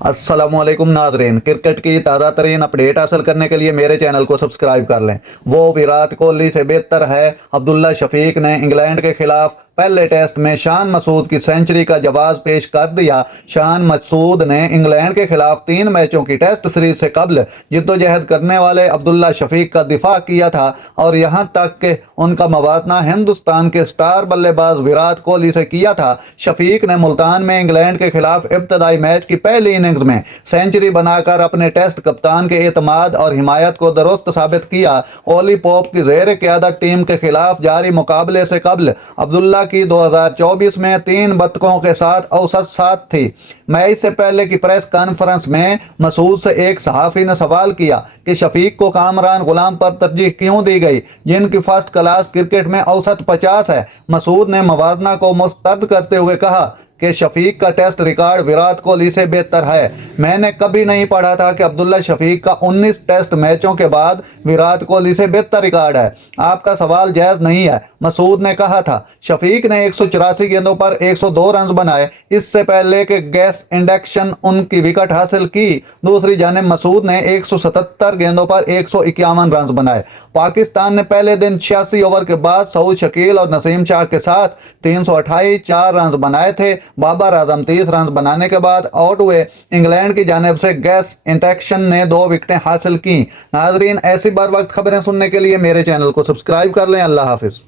अस्सलाम वालेकुम नाज़रीन, क्रिकेट की ताज़ा तरीन अपडेट हासिल करने के लिए मेरे चैनल को सब्सक्राइब कर लें। वो विराट कोहली से बेहतर है। अब्दुल्ला शफीक ने इंग्लैंड के खिलाफ पहले टेस्ट में शान मसूद की सेंचुरी का जवाब पेश कर दिया। शान मसूद ने इंग्लैंड के खिलाफ 3 मैचों की टेस्ट सीरीज से कबल जिद्दोजहद करने वाले अब्दुल्ला शफीक का दिफा किया था और यहां तक कि उनका मवाजना हिंदुस्तान के स्टार बल्लेबाज विराट कोहली से किया था। शफीक ने मुल्तान में इंग्लैंड के खिलाफ इब्तदाई मैच की पहली इनिंग्स में सेंचुरी बनाकर अपने टेस्ट कप्तान के एतमाद और हिमायत को दुरुस्त साबित किया। ओली पोप की ज़ेर क़यादत टीम के खिलाफ जारी मुकाबले से कबल अब्दुल्ला की 2024 में 3 बतकों के साथ औसत 7 थी। मैच से पहले की प्रेस कॉन्फ्रेंस में मसूद से एक सहाफ़ी ने सवाल किया कि शफीक को कामरान गुलाम पर तरजीह क्यों दी गई, जिनकी फर्स्ट क्लास क्रिकेट में औसत 50 है। मसूद ने मवाजना को मुस्तरद करते हुए कहा कि शफीक का टेस्ट रिकॉर्ड विराट कोहली से बेहतर है। मैंने कभी नहीं पढ़ा था कि अब्दुल्ला शफीक का 19 टेस्ट मैचों के बाद विराट कोहली से बेहतर रिकॉर्ड है। आपका सवाल जायज़ नहीं है, मसूद ने कहा था। शफीक ने 184 गेंदों पर 102 रन बनाए। इससे पहले कि गैस इंडक्शन उनकी विकेट हासिल की, दूसरी जानिब मसूद ने 177 गेंदों पर 151 रन बनाए। पाकिस्तान ने पहले दिन 86 ओवर के बाद सऊद शकील और नसीम शाह के साथ 328 4 रन बनाए थे। बाबर आजम 30 रन बनाने के बाद आउट हुए। इंग्लैंड की जानिब से गैस इंटेक्शन ने 2 विकेटें हासिल की। नाजरीन, ऐसी बार वक्त खबरें सुनने के लिए मेरे चैनल को सब्सक्राइब कर लें। अल्लाह हाफिज।